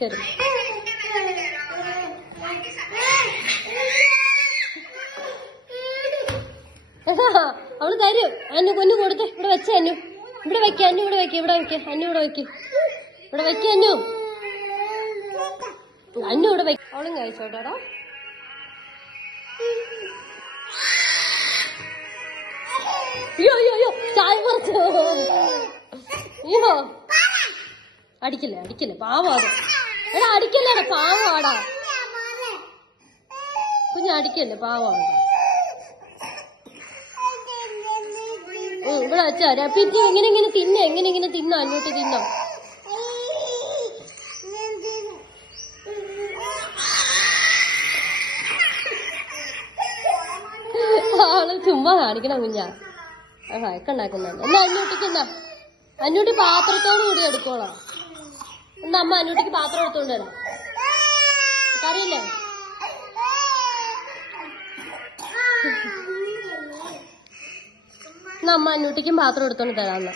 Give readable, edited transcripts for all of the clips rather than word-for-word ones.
കേറി. അവള് തരും. അന്നു കൊന്നു കൊടുത്ത് ഇവിടെ വെച്ച അന്നു. ഇവിടെ വെക്ക അന്നു, ഇവിടെ വെക്ക, ഇവിടെ വെക്ക അന്നു, ഇവിടെ വെക്ക, ഇവിടെ വെക്ക അന്നു, അന്നു ഇവിടെ വെക്ക. അവളും കഴിച്ചോട്ടാടാ. അയ്യോ അയ്യോ അയ്യോ ചായ കുറച്ചോ. അയ്യോ അടിക്കില്ലേ അടിക്കില്ലേ, പാവം അത്. എടാ അടിക്കല്ലേടാ, പാവാടാ കുഞ്ഞ്, അടിക്കല്ലേ, പാവാണ്. ഇവിടെ വെച്ചാ പിന്നെ എങ്ങനെ ഇങ്ങനെ തിന്ന, എങ്ങനെ ഇങ്ങനെ തിന്നോ, അങ്ങോട്ട് തിന്നോ. ആള് ചുമ്മാ കാണിക്കണം കുഞ്ഞാ, ഉണ്ടാക്കുന്നുണ്ട്. എന്നാ അന്നൂട്ടിക്ക്, എന്നാ അന്നൂട്ടി പാത്രത്തോട് കൂടി എടുക്കോളാം. എന്നാ അമ്മ അന്നൂട്ടിക്ക് പാത്രം എടുത്തോണ്ട് വരാം. കറിയില്ലേ? എന്നാ അമ്മ അന്നൂട്ടിക്കും പാത്രം എടുത്തോണ്ട് തരാന്ന്.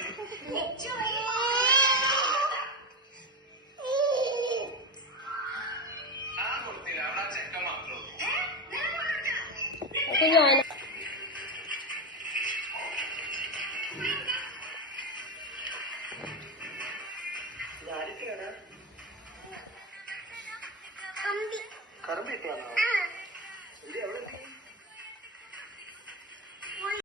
കുഞ്ഞു കറമ്പി